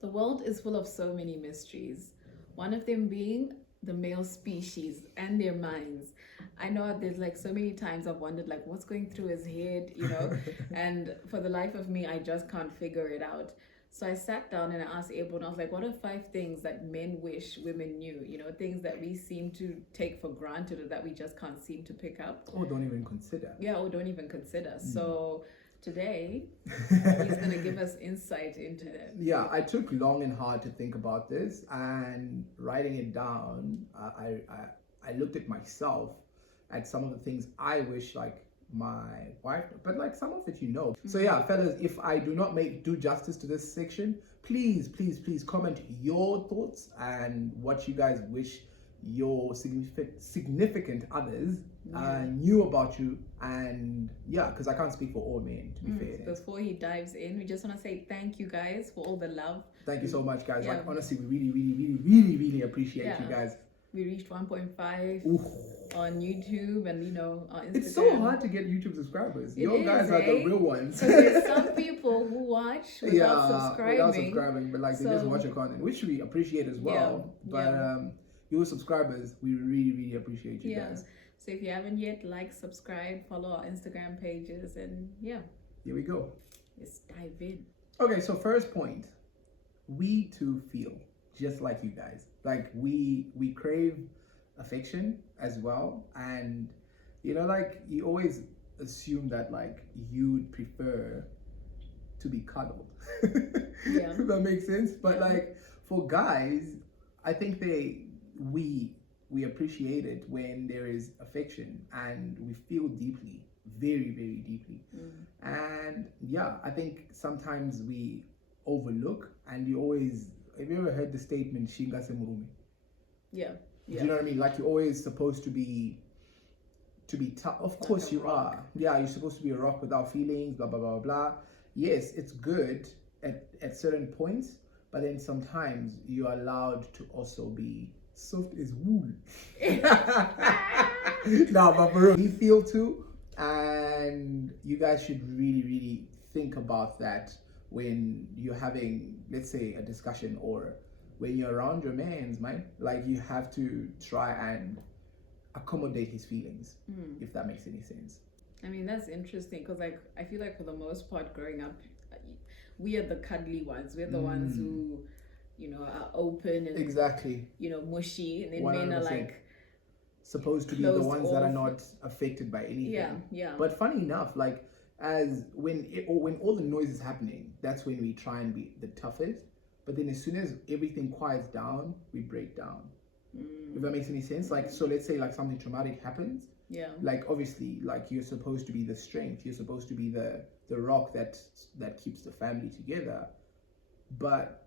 The world is full of so many mysteries. One of them being the male species and their minds. I know there's like so many times I've wondered like what's going through his head, and for the life of me I just can't figure it out. So I sat down and I asked Airborne, I was like, what are 5 things that men wish women knew? Things that we seem to take for granted or that we just can't seem to pick up. Or don't even consider. Yeah, or don't even consider. So today he's going to give us insight into that. Yeah, I took long and hard to think about this, and writing it down, I looked at myself, at some of the things I wish like my wife, but like some of it, So yeah, fellas, if I do not do justice to this section, please comment your thoughts and what you guys wish your significant others knew about you. And yeah, because I can't speak for all men, to be fair. Before he dives in, we just want to say thank you guys for all the love. Thank you so much, guys. Like honestly, we really appreciate you guys. We reached 1.5 on YouTube and on Instagram. It's so hard to get YouTube subscribers. Your guys are the real ones. So there's some people who watch without subscribing. But like they just watch your content, which we appreciate as well. But your subscribers, we really appreciate you guys. So if you haven't yet, like, subscribe, follow our Instagram pages, and here we go. Let's dive in. Okay, so first point, we too feel just like you guys. Like we crave affection as well, and like you always assume that like you'd prefer to be cuddled. If that makes sense. But like for guys, I think we appreciate it when there is affection and we feel deeply, very deeply. And yeah, I think sometimes we overlook, and have you ever heard the statement shinga se murume? Yeah. Do you know what I mean? Like you're always supposed to be tough. Of course you are. Yeah, you're supposed to be a rock without feelings, blah blah blah blah. Yes, it's good at certain points, but then sometimes you're allowed to also be soft as wool. Nah, but for real, we feel too, and you guys should really think about that when you're having, let's say, a discussion, or when you're around your man's, man. Like you have to try and accommodate his feelings, if that makes any sense. I mean, that's interesting because like I feel like for the most part growing up, we are the cuddly ones. We're the ones who are open and exactly mushy, and then 100%. Men are like supposed to be the ones that are not affected by anything. Yeah. But funny enough, like when all the noise is happening, that's when we try and be the toughest. But then as soon as everything quiets down, we break down. If that makes any sense. Like, so let's say like something traumatic happens. Yeah. Like obviously, like you're supposed to be the strength. You're supposed to be the rock that keeps the family together. But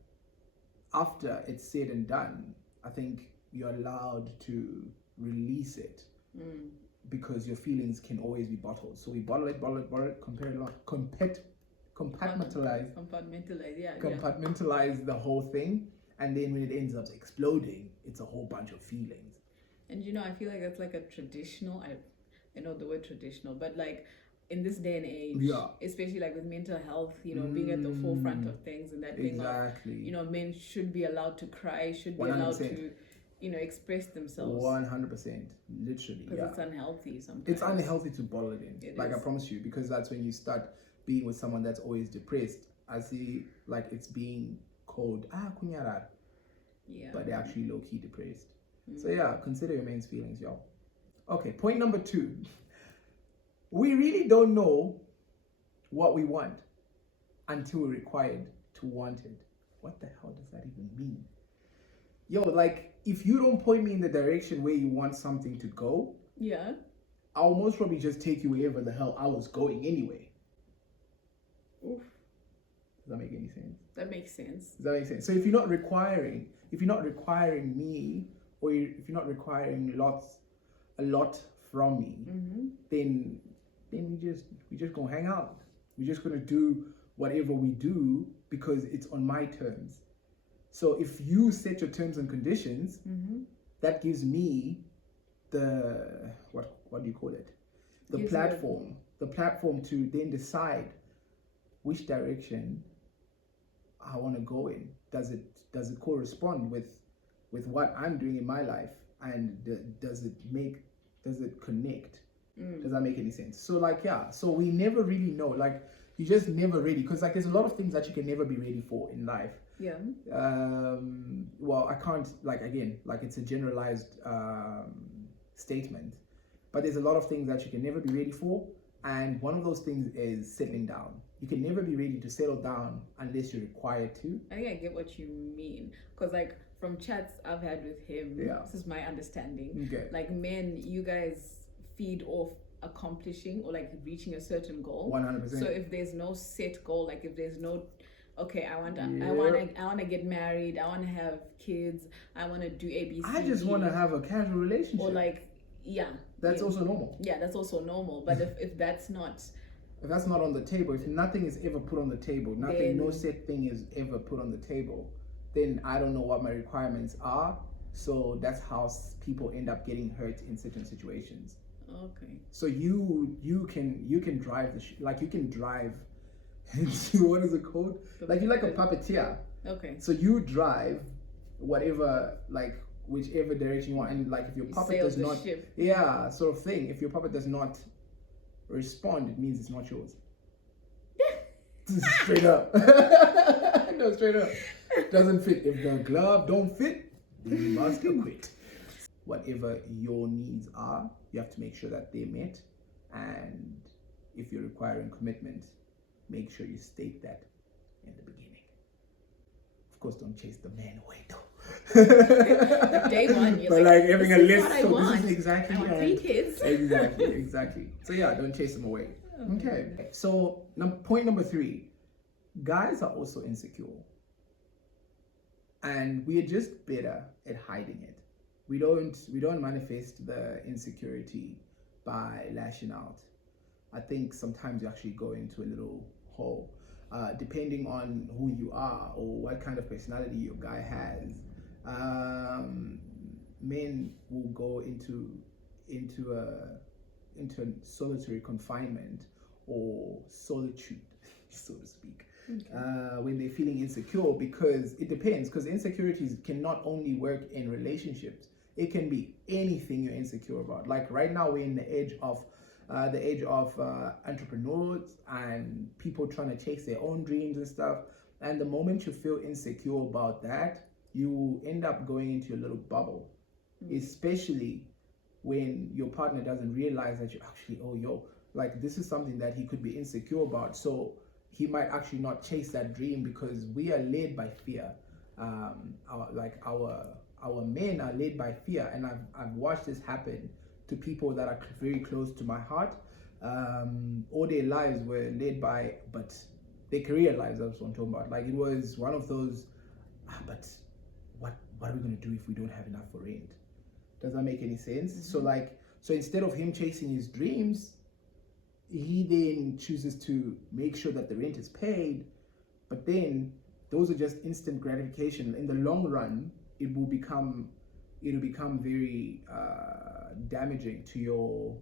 after it's said and done, I think you're allowed to release it, because your feelings can always be bottled. So we bottle it, compartmentalize the whole thing, and then when it ends up exploding, it's a whole bunch of feelings. And I feel like that's like a traditional. I know the word traditional, but like in this day and age, especially like with mental health, being at the forefront of things, and that thing of, men should be allowed to cry, should be 100%. Allowed to, express themselves. 100%, literally. Because it's unhealthy sometimes. It's unhealthy to bottle it in. I promise you, because that's when you start being with someone that's always depressed. I see, like it's being called kunyara. Yeah. But they're actually low key depressed. So yeah, consider your man's feelings, y'all. Okay, point number 2. We really don't know what we want until we're required to want it. What the hell does that even mean? Yo, like, if you don't point me in the direction where you want something to go, I'll most probably just take you wherever the hell I was going anyway. Oof. Does that make any sense? That makes sense. Does that make sense? So if you're not requiring me, or if you're not requiring a lot from me, then we just gonna hang out. We're just gonna do whatever we do because it's on my terms. So if you set your terms and conditions, that gives me the what do you call it? The platform to then decide which direction I want to go in? Does it correspond with what I'm doing in my life, and does it connect? Does that make any sense? So like, yeah, so we never really know. Like, you just never ready, because like there's a lot of things that you can never be ready for in life. Yeah. Well, I can't, like, again, like it's a generalized statement, but there's a lot of things that you can never be ready for, and one of those things is settling down. You can never be ready to settle down unless you're required to. I think I get what you mean, because like from chats I've had with him, this is my understanding. Okay. Like, men, you guys feed off accomplishing or like reaching a certain goal. 100%. So if there's no set goal, like if there's no, okay, I want to get married, I want to have kids, I want to do ABC. I just want to have a casual relationship. Or like, that's also normal. Yeah, that's also normal. But if that's not, if that's not on the table, if nothing is ever put on the table, no set thing is ever put on the table, then I don't know what my requirements are. So that's how people end up getting hurt in certain situations. Okay. So you can drive like you can drive into, what is it called? Like, you're like a puppeteer. Okay. So you drive whatever, like whichever direction you want, and like if your puppet does not, sort of thing. If your puppet does not respond, it means it's not yours. Straight up. No, straight up. Doesn't fit. If the glove don't fit, then you must quit. Whatever your needs are, you have to make sure that they're met, and if you're requiring commitment, make sure you state that in the beginning. Of course, don't chase the man away though. Day one, you're but like having a list. What I want. This is exactly. I want 3 kids. Exactly. So yeah, don't chase them away. Okay. So point number 3, guys are also insecure, and we are just better at hiding it. We don't manifest the insecurity by lashing out. I think sometimes you actually go into a little hole, depending on who you are or what kind of personality your guy has. Men will go into a solitary confinement or solitude, so to speak. When they're feeling insecure, because it depends, because insecurities can not only work in relationships, it can be anything you're insecure about. Like right now we're in the age of entrepreneurs and people trying to chase their own dreams and stuff, and the moment you feel insecure about that, you end up going into a little bubble, especially when your partner doesn't realize that you actually, like this is something that he could be insecure about, so he might actually not chase that dream, because we are led by fear. Our men are led by fear, and I've watched this happen to people that are very close to my heart. All their lives were led by, but their career lives, that's what I'm talking about. Like, it was one of those, but what are we going to do if we don't have enough for rent? Does that make any sense? So instead of him chasing his dreams, he then chooses to make sure that the rent is paid, but then those are just instant gratification. In the long run, it'll become very damaging to your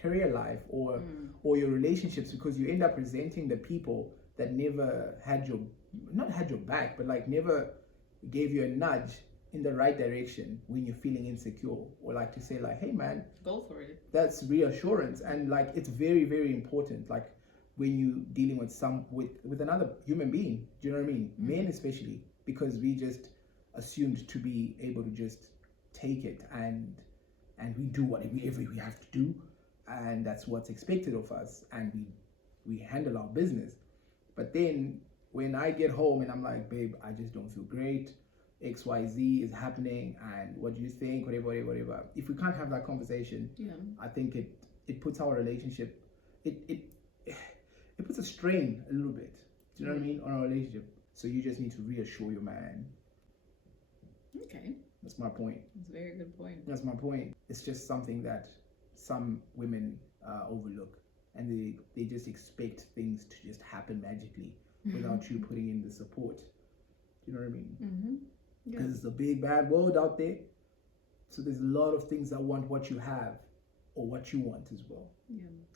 career life or your relationships, because you end up resenting the people that never not had your back, but like never gave you a nudge in the right direction when you're feeling insecure, or like to say like, hey man, go for it. That's reassurance. And like, it's very, very important, like when you dealing with another human being, do you know what I mean? Men especially, because we just assumed to be able to just take it and we do whatever we have to do, and that's what's expected of us, and we handle our business. But then when I get home and I'm like, babe, I just don't feel great, XYZ is happening, and what do you think, whatever, if we can't have that conversation, I think it puts our relationship, it puts a strain a little bit, do you know what I mean, on our relationship. So you just need to reassure your man. Okay. That's my point. That's a very good point. That's my point. It's just something that some women overlook, and they just expect things to just happen magically without you putting in the support. Do you know what I mean? Because it's a big bad world out there, so there's a lot of things that want what you have or what you want as well.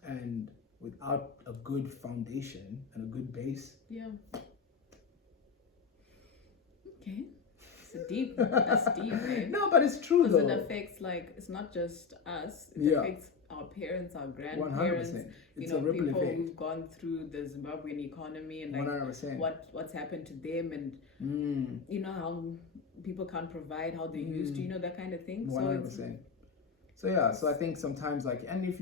And without a good foundation and a good base, Okay. It's deep. That's deep, eh? No, but it's true Because though. it affects, like, it's not just us. It Yeah. affects our parents, our 100%. grandparents. It's You know, a ripple people effect. who've gone through the Zimbabwean economy and like 100%. what's happened to them, and you know how people can't provide how they used to. You know, that kind of thing. 100%. So yeah, so I think sometimes like, and if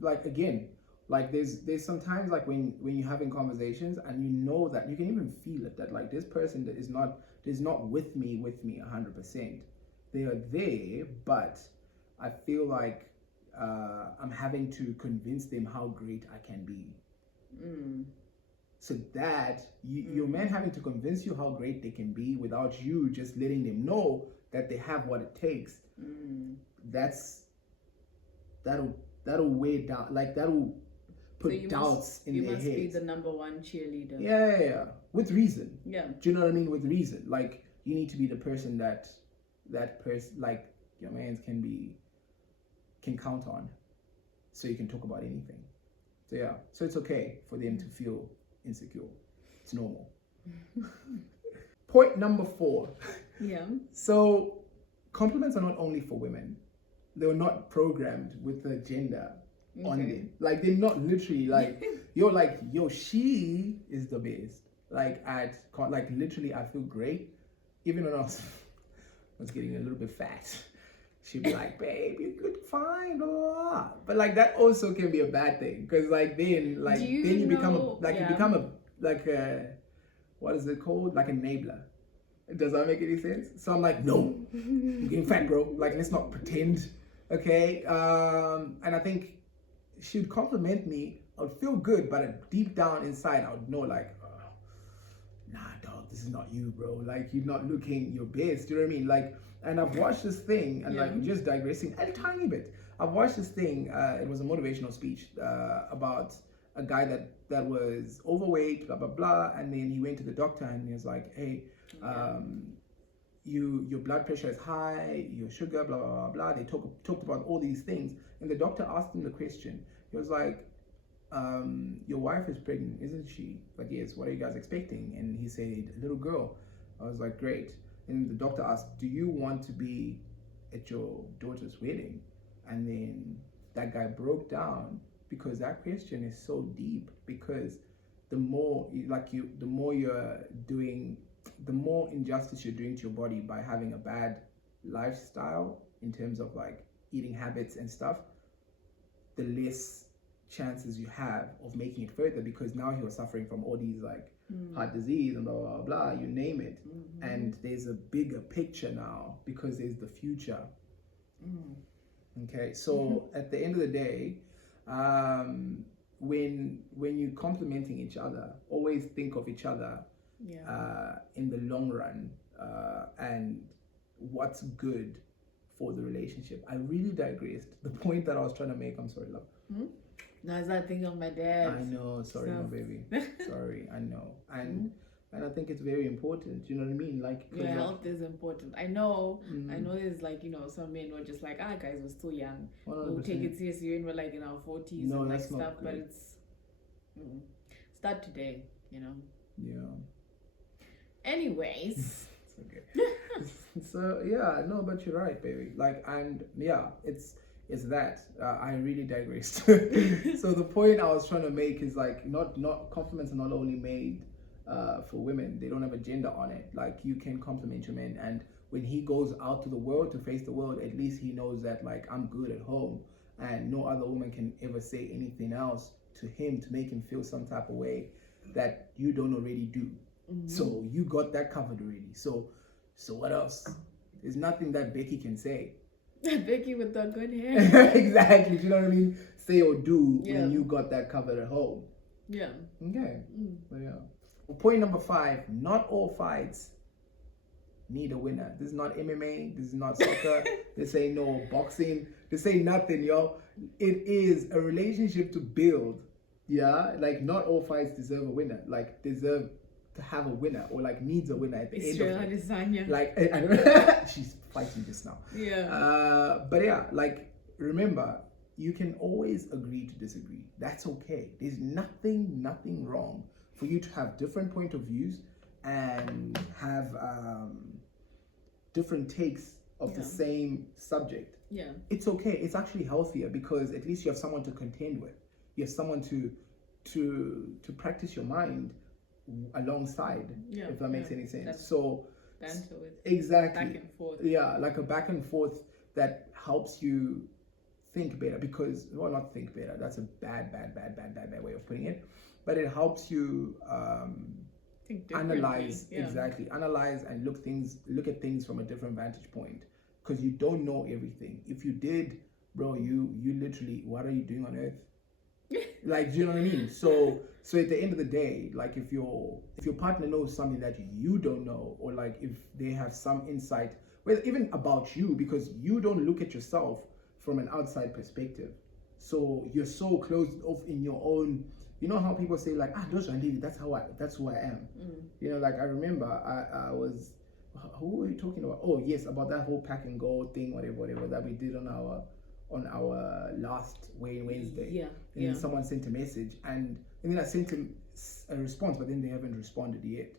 like again, like there's sometimes like when you're having conversations and you know that you can even feel it, that like this person that is not with me 100%. They are there, but I feel like I'm having to convince them how great I can be. So that your man having to convince you how great they can be without you just letting them know that they have what it takes. That'll weigh down, like that'll put doubts in their heads. You must be the number one cheerleader. Yeah, with reason. Yeah. Do you know what I mean? With reason. Like you need to be the person that person, like your mans can count on, so you can talk about anything. So yeah, so it's okay for them to feel insecure. It's normal. Point number 4. Yeah. So compliments are not only for women. They were not programmed with the gender on them. Like they're not literally like you're like, yo, she is the best. Like like literally I feel great. Even when I was getting a little bit fat, she'd be like, babe, you could fine, blah, blah, blah. But like that also can be a bad thing, because like then you become a what is it called? Like enabler. Does that make any sense? So I'm like, no, I'm getting fat, bro. Like let's not pretend. Okay. And I think she would compliment me. I would feel good, but deep down inside I would know like, nah, dog, this is not you, bro. Like you're not looking your best. Do you know what I mean? Like, and I've watched this thing, and like just digressing a tiny bit. I've watched this thing. It was a motivational speech about a guy that was overweight, blah blah blah, and then he went to the doctor and he was like, hey, your blood pressure is high, your sugar, blah blah blah blah. They talked about all these things, and the doctor asked him the question. He was like, your wife is pregnant, isn't she? Like, yes. What are you guys expecting? And he said, a little girl. I was like, great. And the doctor asked, do you want to be at your daughter's wedding? And then that guy broke down, because that question is so deep. Because the more injustice you're doing to your body by having a bad lifestyle in terms of like eating habits and stuff, the less chances you have of making it further, because now he was suffering from all these like heart disease and blah blah blah, you name it. And there's a bigger picture now, because there's the future. Okay, so at the end of the day, when you're complimenting each other, always think of each other in the long run, and what's good for the relationship. I really digressed. The point that I was trying to make, I'm sorry, love. No, it's that thing of my dad. I know, sorry, my baby. Sorry, I know. And I think it's very important. You know what I mean? Like your health is important. I know there's like, you know, some men who are just like, guys, we're still young. 100%. We'll take it seriously when we're like in our 40s and like stuff. But it's start today, you know. Yeah. Anyways. It's okay. So yeah, no, but you're right, baby. Like, and yeah, it's that I really digressed. So the point I was trying to make is like, not compliments are not only made for women. They don't have a gender on it. Like, you can compliment your man, and when he goes out to the world to face the world, at least he knows that like, I'm good at home, and no other woman can ever say anything else to him to make him feel some type of way that you don't already do. So you got that covered already. So what else? There's nothing that Becky can say. Becky with the good hair. Exactly. Do you know what I mean? Say or do when you got that covered at home. Yeah. Okay. So yeah. Well, point number 5, not all fights need a winner. This is not MMA. This is not soccer. This ain't no boxing. This ain't nothing, yo. It is a relationship to build. Yeah? Like, not all fights deserve a winner. Like, deserve to have a winner, or like needs a winner at the end of it. Like, I don't she's fighting just now. Yeah. But yeah, like, remember, you can always agree to disagree. That's okay. There's nothing wrong for you to have different point of views and have different takes of the same subject. Yeah. It's okay. It's actually healthier because at least you have someone to contend with. You have someone to practice your mind alongside, if that makes any sense. That's so banter with exactly back and forth. Yeah, like a back and forth that helps you think better, because not think better, that's a bad way of putting it, but it helps you analyze analyze and look at things from a different vantage point, because you don't know everything. If you did, bro, you literally, what are you doing on earth? Like, do you know what I mean? So at the end of the day, like, if your partner knows something that you don't know, or like if they have some insight, well, even about you, because you don't look at yourself from an outside perspective, so you're so closed off in your own. You know how people say like, those are leaving, that's who I am. You know, like I remember I was, who were you talking about? Oh yes, about that whole pack and go thing, whatever that we did on our last Wednesday. And then someone sent a message, and then I sent him a response, but then they haven't responded yet.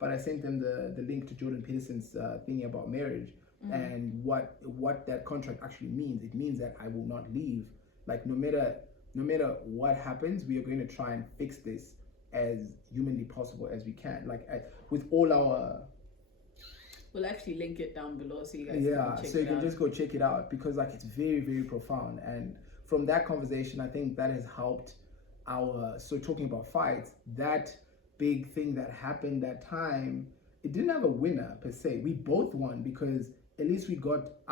But I sent them the link to Jordan Peterson's thingy about marriage, and what that contract actually means. It means that I will not leave. Like, no matter what happens, we are going to try and fix this as humanly possible as we can. Like, with all our... We'll actually link it down below so you guys can check it out. So you can just go check it out, because like it's very, very profound. And from that conversation, I think that has helped so talking about fights, that big thing that happened that time, it didn't have a winner per se. We both won, because at least we got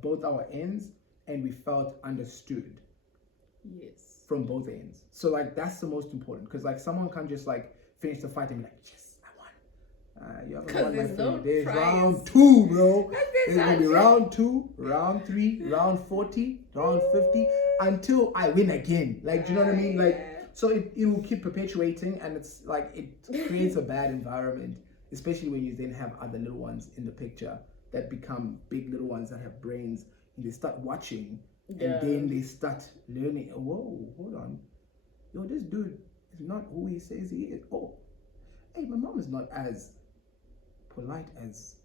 both our ends, and we felt understood. Yes. From both ends. So like that's the most important, because like someone can't just like finish the fight and be like, yes, I won. You haven't won, my friend. There's round 2, bro. There's gonna be round 2, round 3, round 40, round 50, until I win again. Like, do you know what I mean? Like, so it will keep perpetuating, and it's like it creates a bad environment, especially when you then have other little ones in the picture that become big little ones that have brains, and they start watching. And then they start learning. Whoa, hold on. Yo, this dude is not who he says he is. Oh, hey, my mom is not as polite as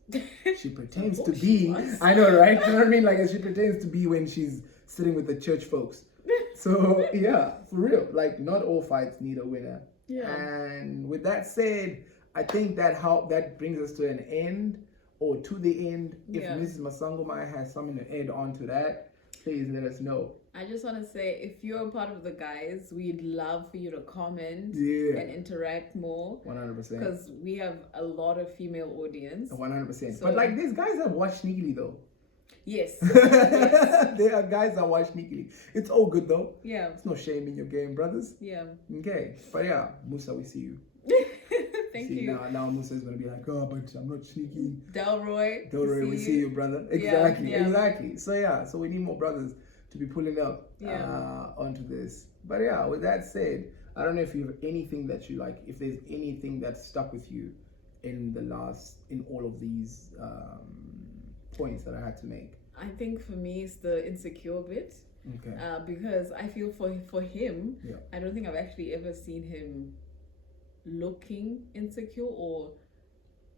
she pretends to be. I know, right? You know what I mean? Like, as she pretends to be when she's sitting with the church folks. So, yeah, for real. Like, not all fights need a winner. Yeah. And with that said, I think that brings us to an end, or to the end. If Mrs. Masangomais has something to add on to that, please let us know. I just want to say, if you're a part of the guys, we'd love for you to comment and interact more. 100%. Because we have a lot of female audience. 100%. So, but like, these guys that watch sneakily though. Yes. There are guys that watch sneakily. It's all good though. Yeah. It's no shame in your game, brothers. Yeah. Okay. But yeah, Musa, we see you. Thank you. Now Musa's gonna be like, oh, but I'm not sneaking. Delroy, we see you, brother. Exactly. So we need more brothers to be pulling up onto this. But yeah, with that said, I don't know if you have anything that you like, if there's anything that stuck with you in all of these points that I had to make. I think for me it's the insecure bit. Okay. Because I feel for him, I don't think I've actually ever seen him looking insecure,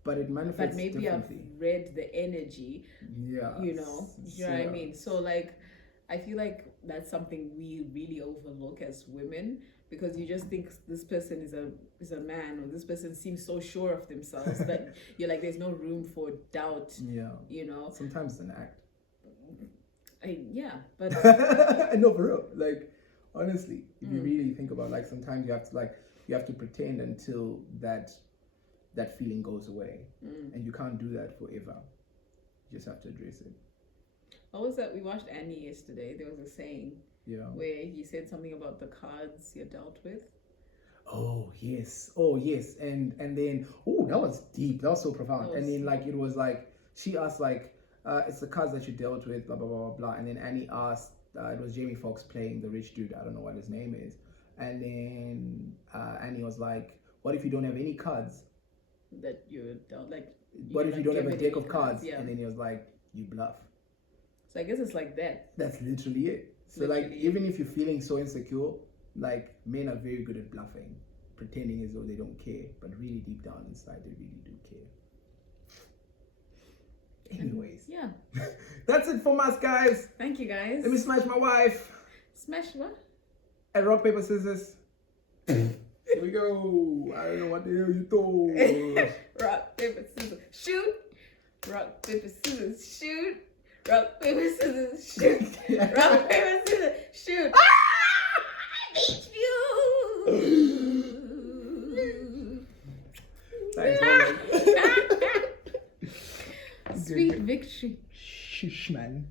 but it manifests maybe differently. I've read the energy. Yeah. You know what I mean? So like, I feel like that's something we really overlook as women, because you just think this person is a man, or this person seems so sure of themselves that you're like, there's no room for doubt. Yeah. You know? Sometimes it's an act. But no, for real. Like, honestly, if you really think about, like, sometimes you have to pretend until that feeling goes away, and you can't do that forever. You just have to address it. What was that? We watched Annie yesterday. There was a saying where he said something about the cards you're dealt with. Oh yes, and then that was deep. That was so profound. And then like, it was like, she asked like, it's the cards that you dealt with, blah blah blah blah. And then Annie asked, it was Jamie Foxx playing the rich dude. I don't know what his name is. And then Annie was like, what if you don't have any cards? That you don't like. What if you don't have a deck of cards? And then he was like, you bluff. So I guess it's like that. That's literally it. So like, even if you're feeling so insecure, like, men are very good at bluffing, pretending as though they don't care, but really deep down inside they really do care. Yeah. That's it from us, guys. Thank you, guys. Let me smash my wife. Smash what? And rock, paper, scissors. Here we go. I don't know what the hell you thought. Rock, paper, scissors, shoot. Rock, paper, scissors, shoot. Rock, paper, scissors, shoot. Rock, paper, scissors, shoot. Ah! I beat you. Thanks, man. Sweet victory. Shush, man.